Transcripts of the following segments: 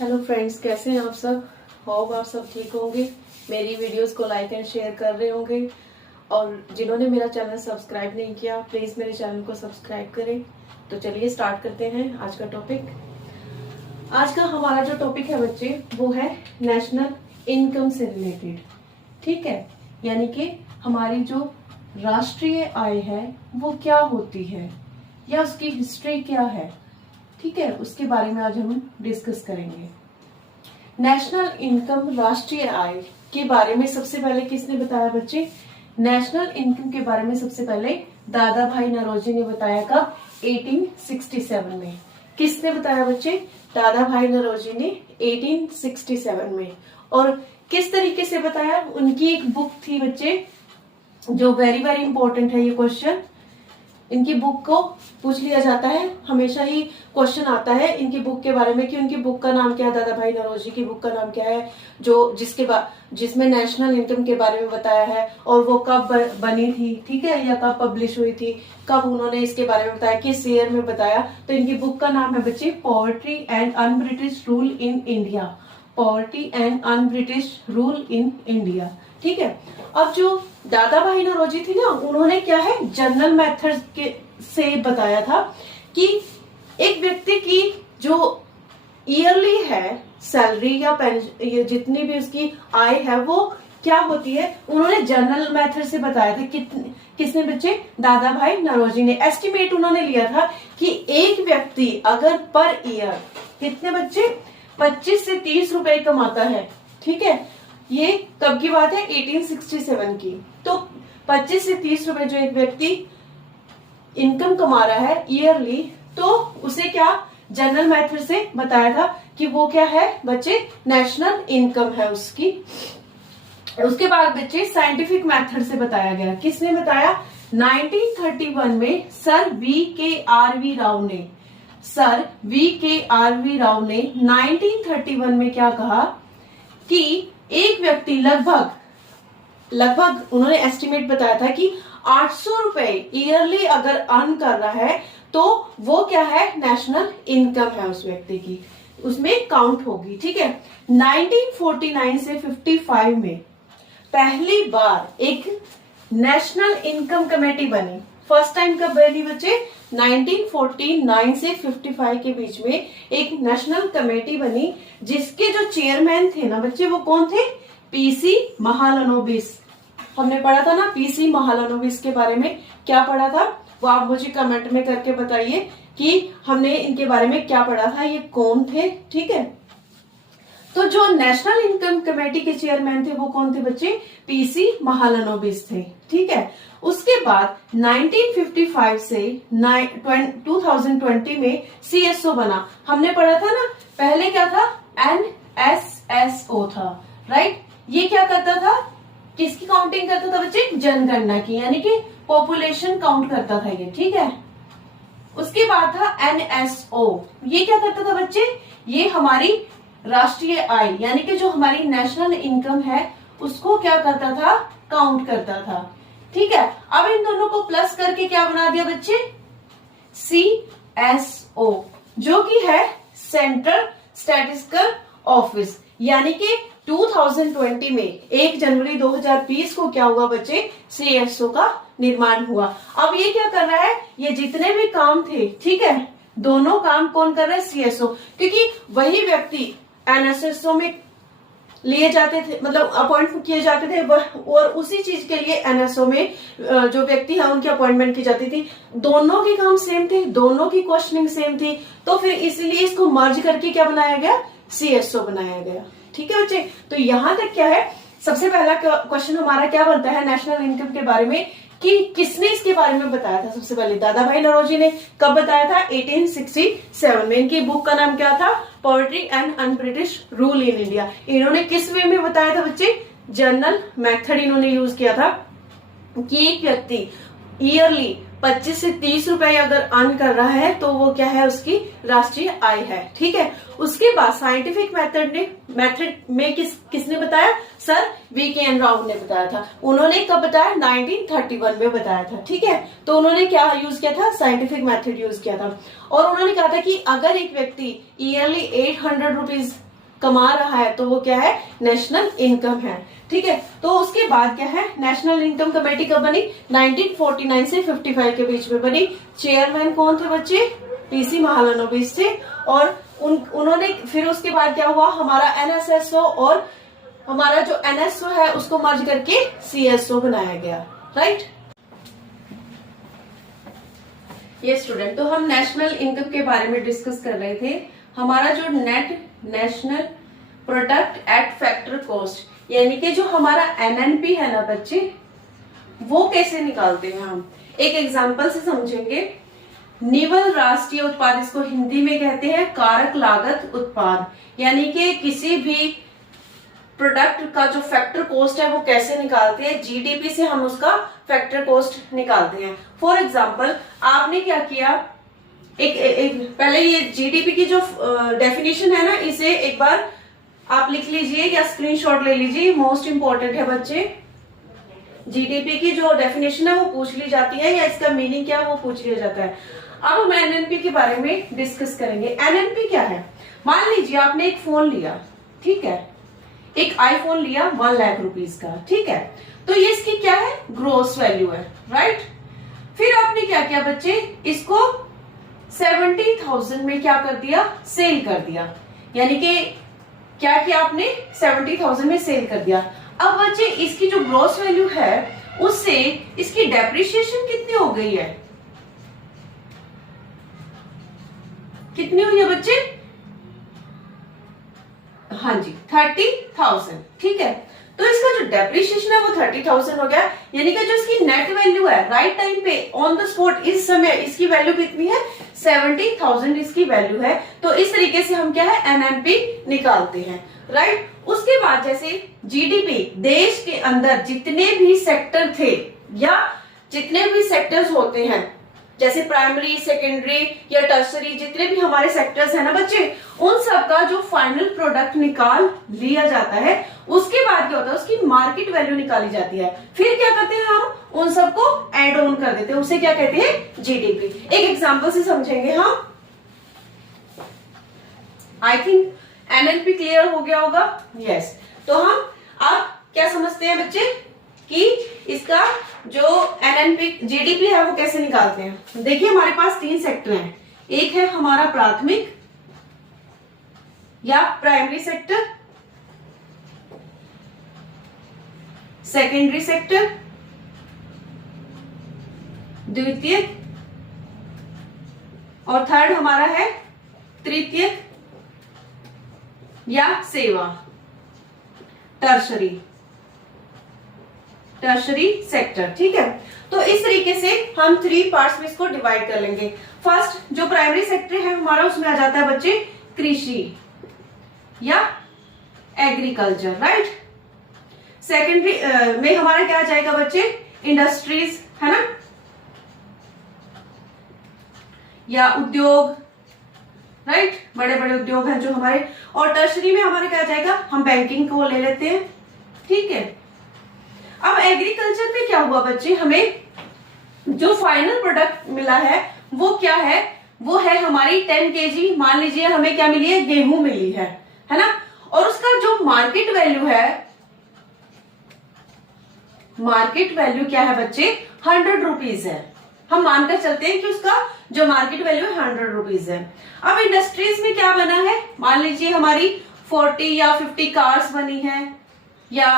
Hello friends, कैसे हैं आप सब। होप आप सब ठीक होंगे। मेरी वीडियोस को लाइक एंड शेयर कर रहे होंगे और जिन्होंने मेरा चैनल सब्सक्राइब नहीं किया प्लीज मेरे चैनल को सब्सक्राइब करें। तो चलिए स्टार्ट करते हैं आज का टॉपिक। आज का हमारा जो टॉपिक है बच्चे वो है नेशनल इनकम से रिलेटेड। ठीक है, यानी कि हमारी जो राष्ट्रीय आय है वो क्या होती है या उसकी हिस्ट्री क्या है। ठीक है, उसके बारे में आज हम डिस्कस करेंगे। नेशनल इनकम, राष्ट्रीय आय के बारे में सबसे पहले किसने बताया बच्चे? नेशनल इनकम के बारे में सबसे पहले दादा भाई नौरोजी ने बताया। कब? 1867 में। किसने बताया बच्चे? दादा भाई नौरोजी ने 1867 में। और किस तरीके से बताया? उनकी एक बुक थी बच्चे, जो वेरी वेरी इंपॉर्टेंट है। ये क्वेश्चन इनकी बुक को पूछ लिया जाता है, हमेशा ही क्वेश्चन आता है इनकी बुक के बारे में कि उनकी बुक का नाम क्या है। दादा भाई नौरोजी की बुक का नाम क्या है, जो जिसमें नेशनल इनकम के बारे में बताया है और वो कब बनी थी, ठीक है, या कब पब्लिश हुई थी, कब उन्होंने इसके बारे में बताया, किस ईयर में बताया। तो इनकी बुक का नाम है बच्चे poverty and un British rule in India. Poverty and un British rule in India. ठीक है, अब जो दादा भाई नौरोजी थी ना, उन्होंने क्या है जनरल मेथड के से बताया था कि एक व्यक्ति की जो ईयरली है सैलरी या पेंशन, ये जितनी भी उसकी आय है वो क्या होती है, उन्होंने जनरल मेथड से बताया था। किसने बच्चे? दादा भाई नौरोजी ने। एस्टिमेट उन्होंने लिया था कि एक व्यक्ति अगर पर ईयर कितने बच्चे 25 से 30 रुपए कमाता है। ठीक है, ये कब की बात है? 1867 की। तो 25 से 30 रुपए जो एक व्यक्ति इनकम कमा रहा है ईयरली, तो उसे क्या जनरल मेथड से बताया था कि वो क्या है बच्चे? नेशनल इनकम है उसकी। उसके बाद बच्चे साइंटिफिक मेथड से बताया गया। किसने बताया? 1931 में सर वी.के.आर.वी. राव ने 1931 में क्या कहा कि एक व्यक्ति लगभग उन्होंने एस्टिमेट बताया था कि 800 रुपए ईयरली अगर अर्न कर रहा है तो वो क्या है? नेशनल इनकम है उस व्यक्ति की, उसमें काउंट होगी। ठीक है, 1949 से 55 में पहली बार एक नेशनल इनकम कमेटी बनी। फर्स्ट टाइम कब बनी बच्चे? 1949 से 55 के बीच में एक नेशनल कमेटी बनी, जिसके जो चेयरमैन थे ना बच्चे, वो कौन थे? पीसी महालनोबिस। हमने पढ़ा था ना पीसी महालनोबिस के बारे में। क्या पढ़ा था वो आप मुझे कमेंट में करके बताइए कि हमने इनके बारे में क्या पढ़ा था, ये कौन थे। ठीक है, तो जो नेशनल इनकम कमेटी के चेयरमैन थे वो कौन थे बच्चे? पीसी महालनोबिस थे। ठीक है, उसके बाद 1955 से 2020 में सीएसओ बना। हमने पढ़ा था ना, पहले क्या था? एनएसएसओ था, राइट। ये क्या करता था? किसकी काउंटिंग करता था बच्चे? जनगणना की, यानी कि पॉपुलेशन काउंट करता था ये। ठीक है, उसके बाद था एनएसओ। ये क्या करता था बच्चे? ये हमारी राष्ट्रीय आय यानी कि जो हमारी नेशनल इनकम है उसको क्या करता था? काउंट करता था। ठीक है, अब इन दोनों को प्लस करके क्या बना दिया बच्चे? सीएसओ, जो कि है सेंट्रल स्टैटिस्टिकल ऑफिस। यानी कि 2020 में 1 जनवरी 2020 को क्या हुआ बच्चे? सीएसओ का निर्माण हुआ। अब ये क्या कर रहा है? ये जितने भी काम थे, ठीक है, दोनों काम कौन कर रहा है? सीएसओ, क्योंकि वही व्यक्ति एनएसएसओ में लिए जाते थे, मतलब अपॉइंट किए जाते थे, और उसी चीज के लिए एनएसओ में जो व्यक्ति है उनकी अपॉइंटमेंट की जाती थी। दोनों के काम सेम थे, दोनों की क्वेश्चनिंग सेम थी, तो फिर इसलिए इसको मर्ज करके क्या बनाया गया? सीएसओ बनाया गया। ठीक है बच्चे, तो यहां तक क्या है? सबसे पहला क्वेश्चन हमारा क्या बनता है नेशनल इनकम के बारे में कि किसने इसके बारे में बताया था? सबसे पहले दादा भाई नौरोजी ने। कब बताया था? 1867 में। इनकी बुक का नाम क्या था? Poverty and un British rule in India. इन्होंने किस वे में बताया था बच्चे? जनरल मेथड इन्होंने यूज किया था कि एक व्यक्ति ईयरली 25 से 30 रुपए अगर अर्न कर रहा है तो वो क्या है? उसकी राष्ट्रीय आय है। ठीक है, उसके बाद साइंटिफिक मेथड में किसने बताया? सर वी.के.एन. राव ने बताया था। उन्होंने कब बताया? 1931 में बताया था। ठीक है, तो उन्होंने क्या यूज किया था? साइंटिफिक मेथड यूज किया था। और उन्होंने कहा था कि अगर एक व्यक्ति ईयरली 800 रुपीज कमा रहा है तो वो क्या है, नेशनल इनकम है। ठीक है, तो उसके बाद क्या है, नेशनल इनकम कमेटी कब बनी, 1949 से 55 के बीच में बनी। चेयरमैन कौन थे बच्चे, पीसी महालनोबिस थे। और उन्होंने फिर उसके बाद क्या हुआ, हमारा एनएसएसओ और हमारा जो एनएसओ है उसको मर्ज करके सीएसओ बनाया गया। राइट, ये स्टूडेंट, तो हम नेशनल इनकम के बारे में डिस्कस कर रहे थे। हमारा जो net national product at factor cost, यानी कि जो हमारा एनएनपी है ना बच्चे, वो कैसे निकालते हैं हम, एक एग्जांपल से समझेंगे। निवल राष्ट्रीय उत्पाद, इसको हिंदी में कहते हैं कारक लागत उत्पाद, यानी कि किसी भी प्रोडक्ट का जो फैक्टर कॉस्ट है वो कैसे निकालते हैं, जीडीपी से हम उसका फैक्टर कॉस्ट निकालते हैं। फॉर एग्जांपल, आपने क्या किया, एक पहले ये जीडीपी की जो डेफिनेशन है ना, इसे एक बार आप लिख लीजिए या स्क्रीनशॉट ले लीजिए, मोस्ट इंपॉर्टेंट है बच्चे। जीडीपी की जो डेफिनेशन है वो पूछ ली जाती है या इसका मीनिंग क्या है वो पूछ लिया जाता है। अब हम एनएनपी के बारे में डिस्कस करेंगे। एनएनपी क्या है, मान लीजिए आपने एक फोन लिया, ठीक है, एक आईफोन लिया 1 लाख रुपीस का, ठीक है, तो ये इसकी क्या है, ग्रोस वैल्यू है। राइट, फिर आपने क्या किया बच्चे, इसको 70,000 में क्या कर दिया, सेल कर दिया, यानी कि क्या किया आपने, 70,000 में सेल कर दिया। अब बच्चे इसकी जो ग्रोस वैल्यू है उससे इसकी डेप्रिसिएशन कितनी हो गई है, कितनी हुई है बच्चे, हाँ जी 30,000। ठीक है, तो इसका जो डेप्रिसिएशन है वो 30,000 हो गया, यानी कि जो इसकी नेट वैल्यू है राइट टाइम पे ऑन द स्पॉट इस समय इसकी वैल्यू कितनी है, 70,000 इसकी वैल्यू है। तो इस तरीके से हम क्या है, एनएनपी निकालते हैं। राइट, उसके बाद जैसे जीडीपी, देश के अंदर जितने भी सेक्टर थे या जितने भी सेक्टर्स होते हैं, जैसे प्राइमरी, सेकेंडरी या टर्सरी, जितने भी हमारे सेक्टर्स हैं ना बच्चे, उन सब का जो फाइनल प्रोडक्ट निकाल लिया जाता है, उसके बाद क्या होता है, उसकी मार्केट वैल्यू निकाली जाती है। फिर क्या करते हैं हम, उन सबको एड ऑन कर देते हैं, उसे क्या कहते हैं, जीडीपी। एक एग्जांपल से समझेंगे हम। आई थिंक एनएनपी क्लियर हो गया होगा। यस, तो हम अब क्या समझते हैं बच्चे कि इसका जो एनएनपी जीडीपी है वो कैसे निकालते हैं। देखिए हमारे पास 3 सेक्टर हैं, एक है हमारा प्राथमिक या प्राइमरी सेक्टर, सेकेंडरी सेक्टर, द्वितीयक, और थर्ड हमारा है तृतीयक या सेवा, टर्शरी सेक्टर। ठीक है, तो इस तरीके से हम 3 पार्ट्स में इसको डिवाइड कर लेंगे। फर्स्ट जो प्राइमरी सेक्टर है हमारा, उसमें आ जाता है बच्चे कृषि या एग्रीकल्चर। राइट, सेकेंडरी में हमारा क्या आ जाएगा बच्चे, इंडस्ट्रीज, है ना, या उद्योग। राइट, बड़े बड़े उद्योग हैं जो हमारे। और टर्शरी में हमारा क्या आ जाएगा, हम बैंकिंग को ले लेते हैं। ठीक है, अब एग्रीकल्चर में क्या हुआ बच्चे, हमें जो फाइनल प्रोडक्ट मिला है वो क्या है, वो है हमारी 10 kg, मान लीजिए हमें क्या मिली है, गेहूं मिली है ना, और उसका जो मार्केट वैल्यू है, मार्केट वैल्यू क्या है बच्चे, 100 रुपीज है। हम मानकर चलते हैं कि उसका जो मार्केट वैल्यू है 100 रुपीज है। अब इंडस्ट्रीज में क्या बना है, मान लीजिए हमारी 40 या 50 कार्स बनी है, या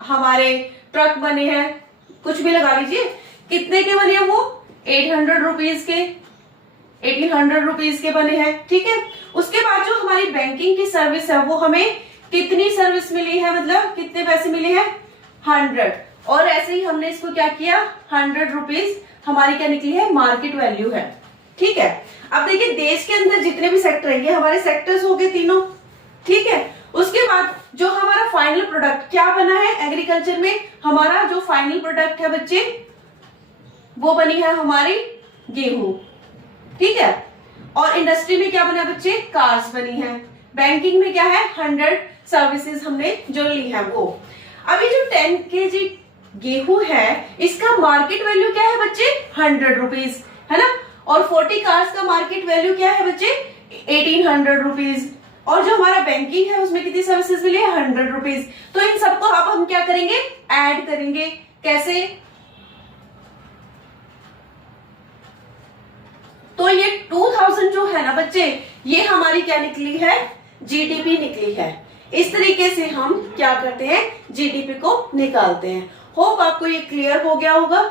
हमारे ट्रक बने हैं, कुछ भी लगा लीजिए, कितने के बने हैं वो, 800 रुपीज के, 1800 रुपीज के बने हैं। ठीक है, उसके बाद जो हमारी बैंकिंग की सर्विस है वो हमें कितनी सर्विस मिली है, मतलब कितने पैसे मिले हैं, 100, और ऐसे ही हमने इसको क्या किया, 100 रुपीज हमारी क्या निकली है, मार्केट वैल्यू है। ठीक है, अब देखिए देश के अंदर जितने भी सेक्टर हैं, ये हमारे सेक्टर्स हो गए तीनों। ठीक है, उसके बाद जो हमारा फाइनल प्रोडक्ट क्या बना है, एग्रीकल्चर में हमारा जो फाइनल प्रोडक्ट है बच्चे, वो बनी है हमारी गेहूं। ठीक है, और इंडस्ट्री में क्या बना है बच्चे, कार्स बनी है। बैंकिंग में क्या है, 100 सर्विसेज हमने जो ली है वो। अभी जो 10 kg गेहूं है, इसका मार्केट वैल्यू क्या है बच्चे, 100 रुपीज, है ना, और 40 कार्स का मार्केट वैल्यू क्या है बच्चे, 1800 रुपीज। और जो हमारा बैंकिंग है उसमें कितनी सर्विसेज मिली है, 100 रुपीज। तो इन सबको अब हम क्या करेंगे, ऐड करेंगे। कैसे, तो ये 2000 जो है ना बच्चे, ये हमारी क्या निकली है, जीडीपी निकली है। इस तरीके से हम क्या करते हैं, जीडीपी को निकालते हैं। होप आपको ये क्लियर हो गया होगा।